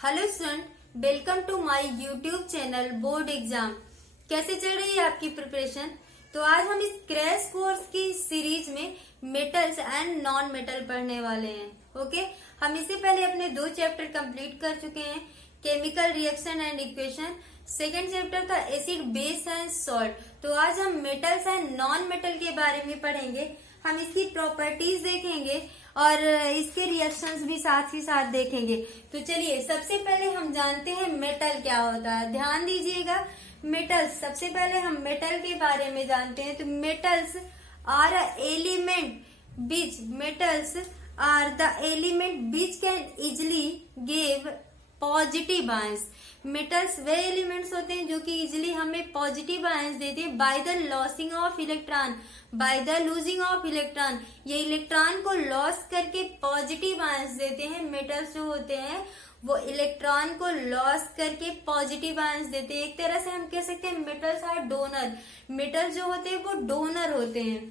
Hello student, welcome to my YouTube channel board exam. कैसे चल रही है आपकी प्रिपरेशन? तो आज हम इस क्रैश कोर्स की सीरीज में मेटल्स एंड नॉन मेटल पढ़ने वाले हैं। ओके, हम इससे पहले अपने 2 चैप्टर कंप्लीट कर चुके हैं, chemical reaction and equation. Second chapter था एसिड बेस एंड सॉल्ट। तो आज हम मेटल्स एंड नॉन मेटल के बारे में पढ़ेंगे। हम इसकी प्रॉपर्टीज देखेंगे और इसके रिएक्शंस भी साथ ही साथ देखेंगे। तो चलिए, सबसे पहले हम जानते हैं मेटल क्या होता है। ध्यान दीजिएगा, मेटल्स, सबसे पहले हम मेटल के बारे में जानते हैं। तो metals are element which can easily give positive ions. Metals वे एलिमेंट्स होते हैं जो कि इजिली हमें पॉजिटिव आयंस देते हैं by the losing of electron, by the losing of electron. ये इलेक्ट्रॉन को लॉस करके पॉजिटिव आयंस देते हैं। मेटल्स जो होते हैं वो इलेक्ट्रॉन को लॉस करके पॉजिटिव आयंस देते हैं। एक तरह से हम कह सकते हैं मेटल्स आर डोनर। मेटल जो होते हैं वो डोनर होते हैं।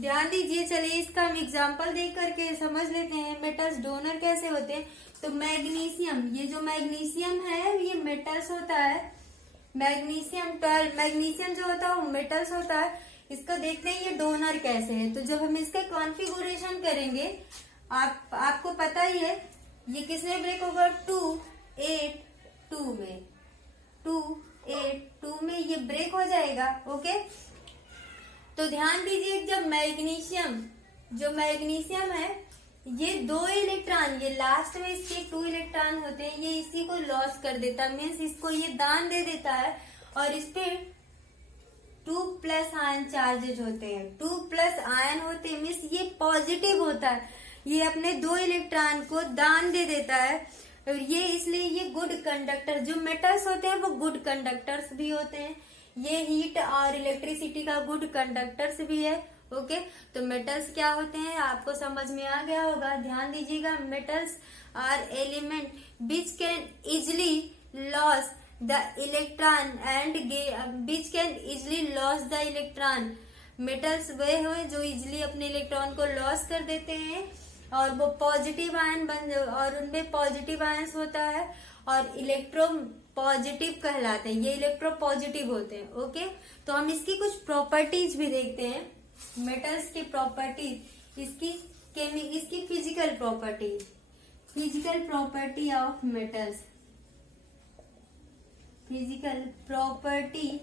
ध्यान दीजिए, चलिए इसका हम एग्जाम्पल देख करके समझ लेते हैं मेटल्स डोनर कैसे होते हैं। तो मैग्नीशियम, ये जो मैग्नीशियम है ये मेटल्स होता है। मैग्नीशियम 12, मैग्नीशियम जो होता है वो मेटल्स होता है। इसको देखते हैं ये डोनर कैसे है। तो जब हम इसका कॉन्फ़िगरेशन करेंगे, आपको पता ही है ये किसमें ब्रेक होगा, 2-8-2 में, 2-8-2 में ये ब्रेक हो जाएगा। ओके, तो ध्यान दीजिए, जब मैग्नीशियम है ये 2 इलेक्ट्रॉन, ये लास्ट में इसके 2 इलेक्ट्रॉन होते हैं, ये इसी को लॉस कर देता है, मीन्स इसको ये दान दे देता है और इस पे 2+ आयन चार्जेज होते हैं। 2+ आयन होते हैं मीन्स ये पॉजिटिव होता है, ये अपने 2 इलेक्ट्रॉन को दान दे देता है और ये इसलिए ये गुड कंडक्टर। जो मेटल्स होते हैं वो गुड कंडक्टर्स भी होते हैं। ये हीट और इलेक्ट्रिसिटी का गुड कंडक्टर्स भी है। ओके, तो मेटल्स क्या होते हैं आपको समझ में आ गया होगा। ध्यान दीजिएगा, metals are element which can easily loss the electron and which can easily loss the electron. Metals वे हैं जो इजिली अपने इलेक्ट्रॉन को लॉस कर देते हैं और वो पॉजिटिव आयन और उनमें पॉजिटिव आयंस होता है और इलेक्ट्रो पॉजिटिव कहलाते हैं। ये इलेक्ट्रो पॉजिटिव होते हैं। ओके, तो हम इसकी कुछ प्रॉपर्टीज भी देखते हैं। मेटल्स की प्रॉपर्टीज, इसकी physical property of metals, physical properties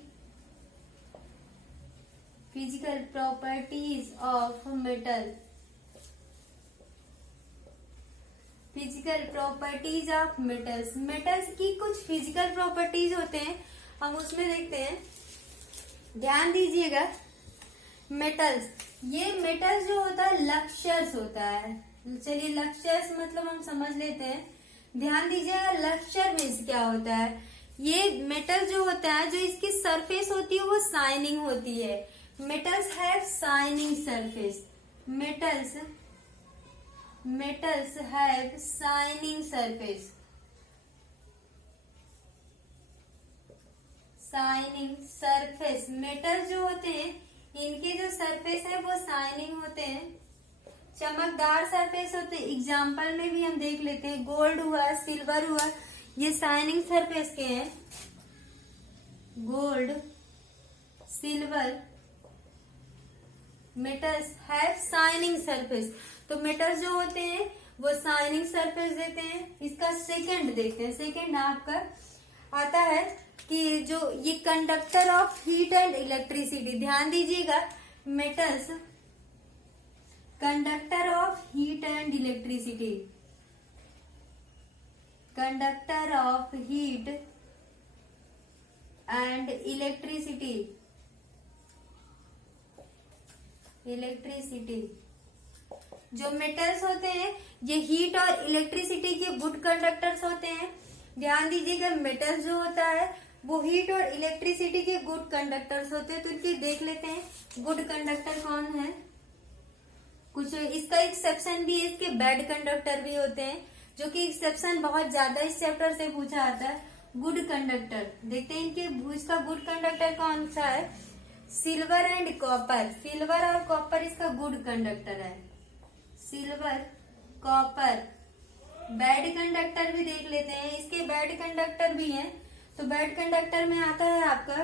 of metal, physical properties of metals. Metals की कुछ फिजिकल प्रॉपर्टीज होते हैं, हम उसमें देखते हैं। ध्यान दीजिएगा, मेटल्स, ये मेटल्स जो होता है लक्ष्यर्स होता है। चलिए, लक्ष्यर्स मतलब हम समझ लेते हैं। ध्यान दीजिएगा, लक्ष्यर मीन्स क्या होता है। ये मेटल जो होता है, जो इसकी सरफेस होती है वो शाइनिंग होती है। Metals have shining surface. Metals have shining surface. Metal जो होते हैं इनके जो सरफेस है वो शाइनिंग होते हैं, चमकदार सरफेस होते हैं। एग्जाम्पल में भी हम देख लेते हैं, गोल्ड हुआ, सिल्वर हुआ, ये शाइनिंग सरफेस के हैं। Gold, silver, metals have shining surface. तो मेटल्स जो होते हैं वो शाइनिंग सरफेस देते हैं। इसका सेकंड देखते हैं। सेकंड आपका आता है कि जो ये conductor of heat and electricity. ध्यान दीजिएगा, metals conductor of heat and electricity, conductor of heat and electricity. जो मेटल्स होते हैं ये हीट और इलेक्ट्रिसिटी के गुड कंडक्टर्स होते हैं। ध्यान दीजिएगा, मेटल्स जो होता है वो हीट और इलेक्ट्रिसिटी के गुड कंडक्टर्स होते हैं। तो इनके देख लेते हैं गुड कंडक्टर कौन है। कुछ इसका एक्सेप्शन भी है, इसके बैड कंडक्टर भी होते हैं, जो कि एक्सेप्शन बहुत ज्यादा इस चैप्टर से पूछा आता है। गुड कंडक्टर देखते हैं इनके, इसका गुड कंडक्टर कौन सा है, सिल्वर एंड कॉपर। सिल्वर और कॉपर इसका गुड कंडक्टर है, सिल्वर, कॉपर। बैड कंडक्टर भी देख देख लेते हैं। इसके बैड कंडक्टर भी हैं। तो बैड कंडक्टर में आता है आपका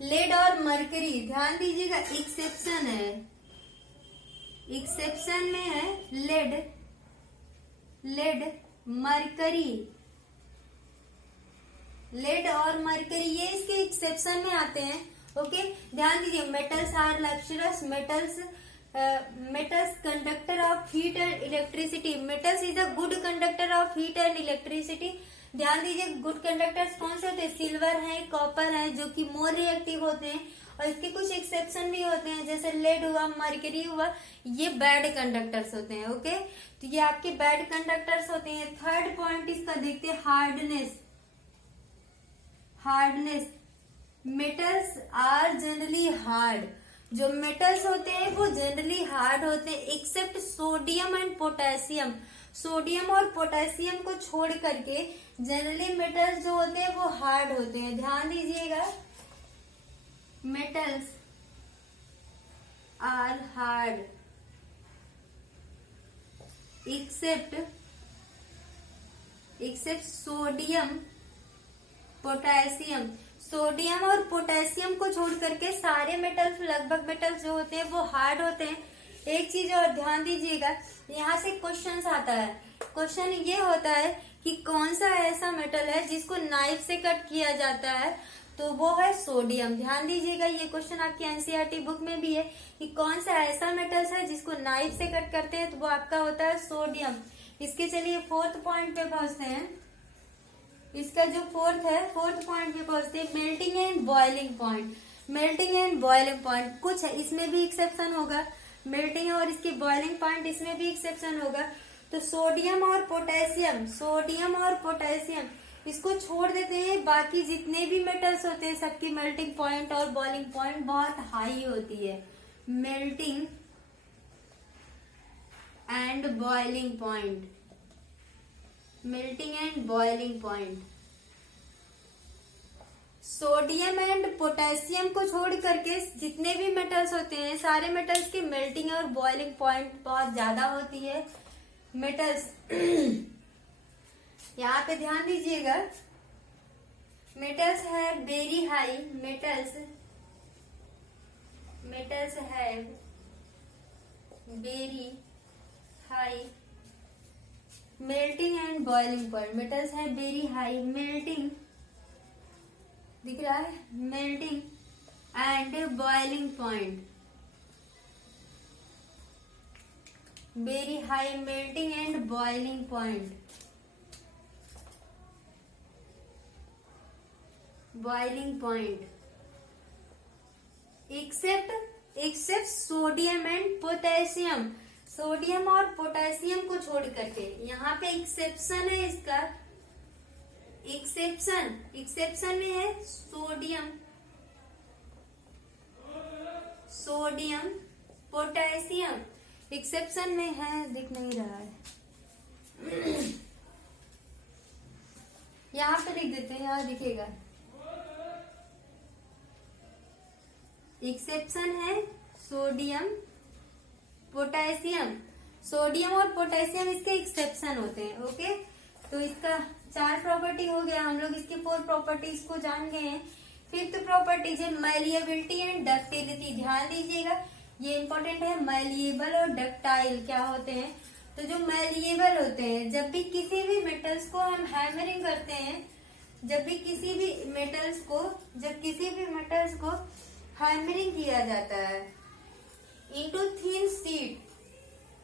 लेड और मरकरी। ध्यान दीजिएगा, एक्सेप्शन है, एक्सेप्शन में है लेड मरकरी, लेड और मरकरी, ये इसके एक्सेप्शन में आते हैं। ओके, ध्यान दीजिए, metals are lustrous, metals conductor of heat and electricity. Metals is a good conductor of heat and electricity. ध्यान दीजिए, गुड कंडक्टर्स कौन से होते हैं? सिल्वर है, कॉपर है, जो कि मोर रिएक्टिव होते हैं। और इसके कुछ एक्सेप्शन भी होते हैं, जैसे लेड हुआ, मरकरी हुआ, ये बैड कंडक्टर्स होते हैं। ओके, तो ये आपके बैड कंडक्टर्स होते हैं। थर्ड पॉइंट इसका देखते हैं, hardness. Hardness, metals are generally hard. जो मेटल्स होते हैं वो जनरली हार्ड होते हैं, except sodium and potassium. Sodium और पोटेशियम को छोड़ करके जनरली मेटल्स जो होते हैं वो हार्ड होते हैं। ध्यान दीजिएगा, metals are hard except sodium potassium. Sodium और पोटेशियम को छोड़ करके सारे मेटल्स, लगभग मेटल्स जो होते हैं वो हार्ड होते हैं। एक चीज और ध्यान दीजिएगा, यहाँ से क्वेश्चन आता है। क्वेश्चन ये होता है कि कौन सा ऐसा मेटल है जिसको नाइफ से कट किया जाता है, तो वो है सोडियम। ध्यान दीजिएगा, ये क्वेश्चन आपकी एनसीईआरटी बुक में भी है कि कौन सा ऐसा मेटल्स है जिसको नाइफ से कट करते हैं, तो वो आपका होता है सोडियम। इसके चलिए फोर्थ पॉइंट पे पहुंचते हैं। इसका जो फोर्थ पॉइंट पे पहुंचते हैं, melting and boiling point. Melting and boiling point कुछ है, इसमें भी एक्सेप्शन होगा। मेल्टिंग और इसके बॉइलिंग पॉइंट, इसमें भी एक्सेप्शन होगा। तो सोडियम और पोटेशियम इसको छोड़ देते हैं। बाकी जितने भी मेटल्स होते हैं सबकी मेल्टिंग पॉइंट और बॉइलिंग पॉइंट बहुत हाई होती है। Melting and boiling point, melting and boiling point. Sodium and potassium को छोड़ करके जितने भी मेटल्स होते हैं, सारे मेटल्स की मेल्टिंग और बॉइलिंग पॉइंट बहुत ज्यादा होती है। मेटल्स यहाँ पे ध्यान दीजिएगा, मेटल्स है वेरी हाई, मेटल्स है very high melting and boiling point. Metals है वेरी हाई मेल्टिंग, दिख रहा है, melting and boiling point. Very high melting and boiling point, boiling point. Except sodium and potassium. Sodium और potassium को छोड़ करके यहाँ पे एक्सेप्शन है इसका, एक्सेप्शन में है सोडियम पोटेशियम एक्सेप्शन में है, दिख नहीं रहा है, यहाँ पे लिख देते हैं, यहाँ दिखेगा। एक्सेप्शन है सोडियम पोटेशियम। सोडियम और पोटेशियम इसके एक्सेप्शन होते हैं। ओके, तो इसका 4 प्रॉपर्टी हो गया। हम लोग इसकी 4 प्रॉपर्टीज को जान गए हैं। 5th प्रॉपर्टीज है मैलिएबिलिटी एंड डक्टिलिटी। ध्यान दीजिएगा, ये इंपॉर्टेंट है। मैलिएबल और डक्टाइल क्या होते हैं? तो जो मैलिएबल होते हैं, जब भी किसी भी मेटल्स को हम हैमरिंग करते हैं, जब किसी भी मेटल्स को हैमरिंग किया जाता है into thin sheet,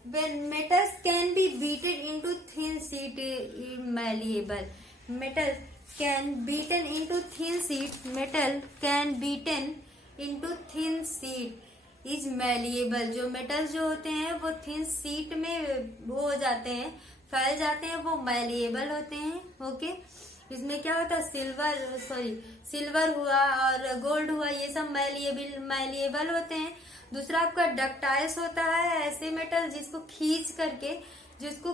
when metals can be beaten into thin sheet is malleable. Metal can beaten into thin sheet. Metal can beaten into thin sheet is malleable. जो मेटल्स जो होते हैं वो थिन शीट में वो हो जाते हैं, फैल जाते हैं, वो मैलिएबल होते हैं। ओके, इसमें क्या होता है, सिल्वर हुआ और गोल्ड हुआ, ये सब मैलिएबल होते हैं। दूसरा आपका डक्टाइल्स होता है, ऐसे मेटल जिसको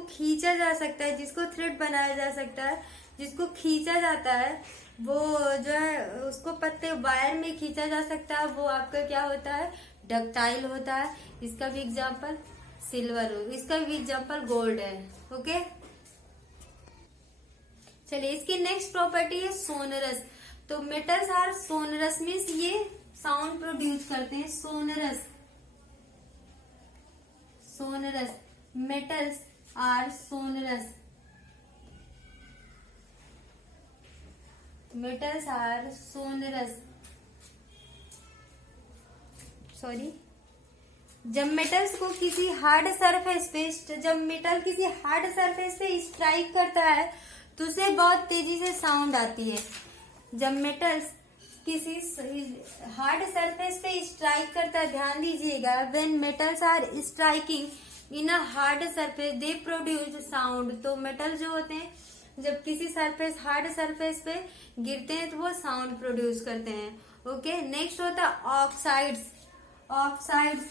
खींचा जा सकता है, जिसको थ्रेड बनाया जा सकता है, जिसको खींचा जाता है, वो जो है उसको पत्ते वायर में खींचा जा सकता है, वो आपका क्या होता है, डक्टाइल होता है। इसका भी एग्जाम्पल सिल्वर हो, इसका भी एग्जाम्पल गोल्ड है। ओके, चलिए इसकी नेक्स्ट प्रॉपर्टी है सोनरस। तो मेटल्स आर सोनरस मीन्स ये साउंड प्रोड्यूस करते हैं। Sonorous, sonorous, metals are sonorous, metals are sonorous. Sorry, जब मेटल्स को किसी हार्ड सरफेस पे, जब मेटल किसी हार्ड सरफेस पे स्ट्राइक करता है तो उसे बहुत तेजी से साउंड आती है। जब मेटल्स किसी हार्ड सरफेस पे स्ट्राइक करता है, ध्यान दीजिएगा, when metals are striking in a hard surface they produce sound. तो मेटल जो होते हैं जब किसी सरफेस, हार्ड सरफेस पे गिरते हैं तो वो साउंड प्रोड्यूस करते हैं। ओके, नेक्स्ट होता है ऑक्साइड्स। ऑक्साइड्स,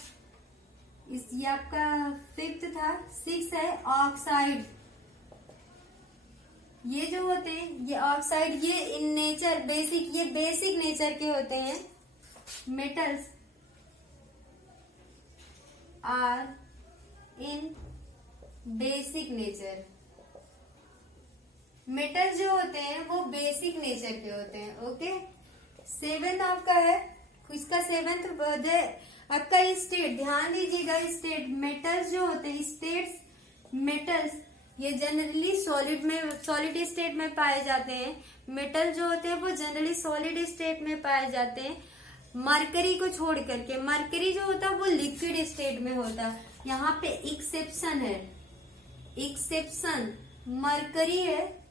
इस ये आपका 5th था, 6 है ऑक्साइड। ये जो होते हैं ये ऑक्साइड, ये इन नेचर बेसिक, ये बेसिक नेचर के होते हैं। Metals are in basic nature. Metals जो होते हैं वो बेसिक नेचर के होते हैं। ओके, 7th आपका है, इसका 7th आपका स्टेट, ध्यान दीजिएगा स्टेट। मेटल्स जो होते हैं स्टेट्स, मेटल्स ये जनरली सॉलिड स्टेट में पाए जाते हैं। मेटल जो होते हैं वो जनरली सॉलिड स्टेट में पाए जाते हैं, मरकरी को छोड़ करके। मरकरी जो होता है वो लिक्विड स्टेट में होता है। यहाँ पे एक्सेप्शन है, एक्सेप्शन मरकरी है।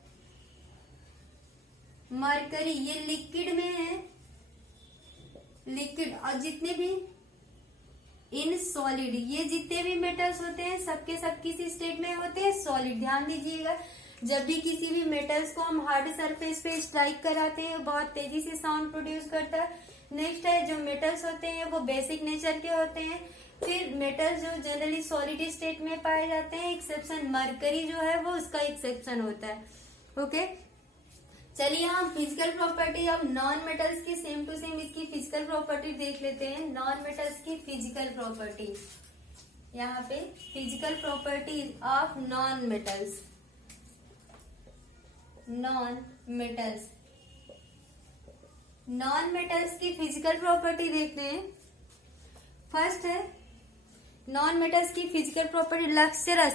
मरकरी ये लिक्विड में है, लिक्विड। और जितने भी इन सॉलिड, ये जितने भी मेटल्स होते हैं सबके सब किसी स्टेट में होते हैं, सॉलिड। ध्यान दीजिएगा, जब भी किसी भी मेटल्स को हम हार्ड सरफेस पे स्ट्राइक कराते हैं बहुत तेजी से साउंड प्रोड्यूस करता है। नेक्स्ट है जो मेटल्स होते हैं वो बेसिक नेचर के होते हैं। फिर मेटल्स जो जनरली सॉलिड स्टेट में पाए जाते हैं, एक्सेप्शन मरकरी जो है वो उसका एक्सेप्शन होता है। ओके, चलिए हम physical property of non metals की सेम टू सेम इसकी फिजिकल प्रॉपर्टी देख लेते हैं। नॉन मेटल्स की फिजिकल प्रॉपर्टी, यहाँ पे physical property of non metals. Non metals, non metals की फिजिकल प्रॉपर्टी देखते हैं। फर्स्ट है नॉन मेटल्स की फिजिकल प्रॉपर्टी लक्स्चरस।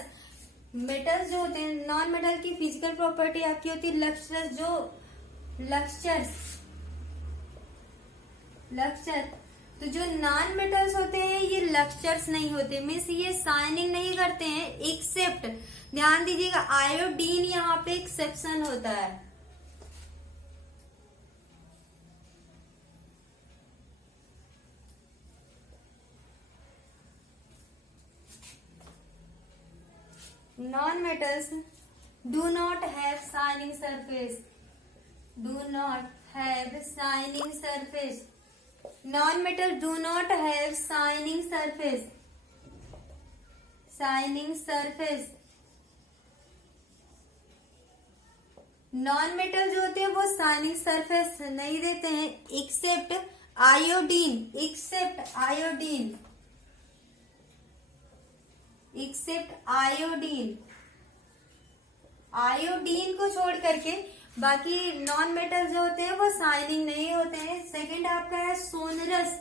मेटल्स जो होते हैं, नॉन मेटल की फिजिकल प्रॉपर्टी आपकी होती है लक्स्चरस। जो लक्स्चर्स, लक्स्चर, तो जो नॉन मेटल्स होते हैं ये लक्स्चर्स नहीं होते, मीन्स ये शाइनिंग नहीं करते हैं, एक्सेप्ट, ध्यान दीजिएगा, आयोडीन यहाँ पे एक्सेप्शन होता है। Non-metals do not have shining surface. Do not have shining surface. Non-metal do not have shining surface. Shining surface. Non metal जो होते हैं वो शाइनिंग सरफेस नहीं देते हैं, except iodine, except iodine, except iodine. Iodine को छोड़ करके बाकी नॉन मेटल जो होते हैं वो शाइनिंग नहीं होते हैं। सेकंड आपका है सोनरस।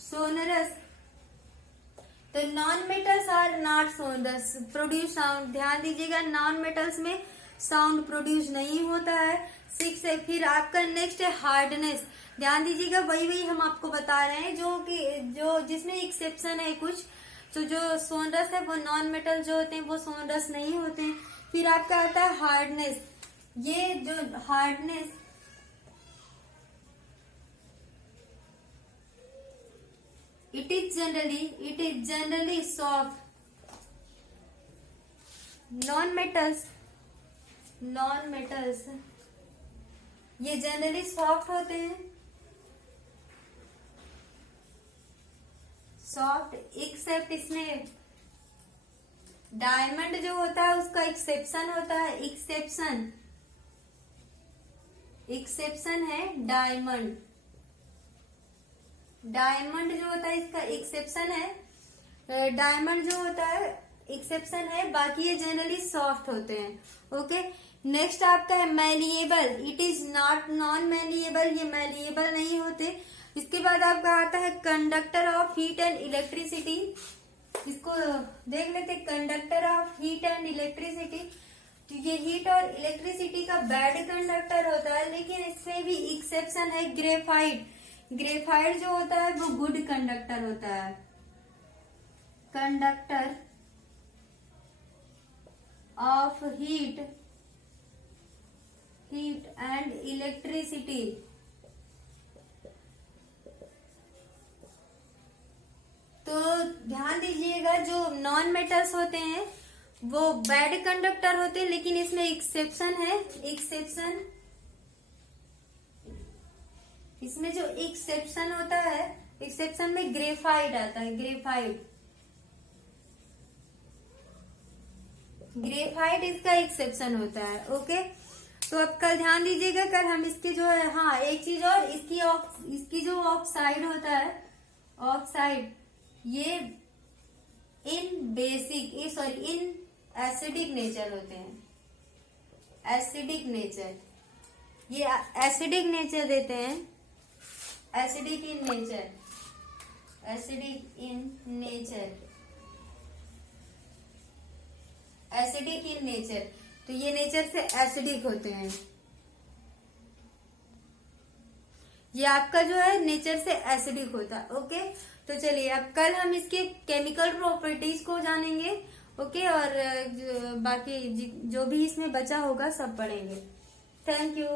सोनरस, तो non metals are not sonorous, produce sound. ध्यान दीजिएगा, नॉन मेटल्स में साउंड प्रोड्यूस नहीं होता है। 6 है। फिर आपका नेक्स्ट है हार्डनेस। ध्यान दीजिएगा, वही हम आपको बता रहे हैं जो जिसमें एक्सेप्शन है कुछ। तो जो सोनरस है वो नॉन मेटल जो होते हैं वो सोनरस नहीं होते हैं। फिर आपका आता है हार्डनेस। ये जो hardness, it is generally soft. Non metals ये जनरली सॉफ्ट होते हैं, सॉफ्ट, एक्सेप्ट इसमें डायमंड जो होता है उसका एक्सेप्शन होता है। एक्सेप्शन है डायमंड। डायमंड जो होता है इसका एक्सेप्शन है, डायमंड जो होता है एक्सेप्शन है, बाकी ये जनरली सॉफ्ट होते हैं। ओके, नेक्स्ट आपका है malleable, it is not non malleable, ये मैलिएबल नहीं होते। इसके बाद आपका आता है conductor of heat and electricity, इसको देख लेते। Conductor of heat and electricity, तो ये हीट और इलेक्ट्रिसिटी का बैड कंडक्टर होता है, लेकिन इसमें भी एक्सेप्शन है ग्रेफाइट। ग्रेफाइट जो होता है वो गुड कंडक्टर होता है। Conductor of heat and electricity, तो ध्यान दीजिएगा जो नॉन मेटल्स होते हैं वो बैड कंडक्टर होते हैं, लेकिन इसमें एक्सेप्शन है। इसमें जो एक्सेप्शन होता है, एक्सेप्शन में ग्रेफाइट आता है। ग्रेफाइट इसका एक्सेप्शन होता है। ओके, तो अब कल ध्यान दीजिएगा, कल हम इसके जो है, हाँ एक चीज और, इसकी जो ऑक्साइड होता है, ऑक्साइड ये इन एसिडिक नेचर होते हैं। एसिडिक नेचर, ये एसिडिक नेचर देते हैं। एसिडिक इन नेचर, तो ये नेचर से एसिडिक होते हैं। ये आपका जो है नेचर से एसिडिक होता है। ओके, तो चलिए अब कल हम इसके केमिकल प्रॉपर्टीज को जानेंगे। ओके, और बाकी जो भी इसमें बचा होगा सब पढ़ेंगे। Thank you.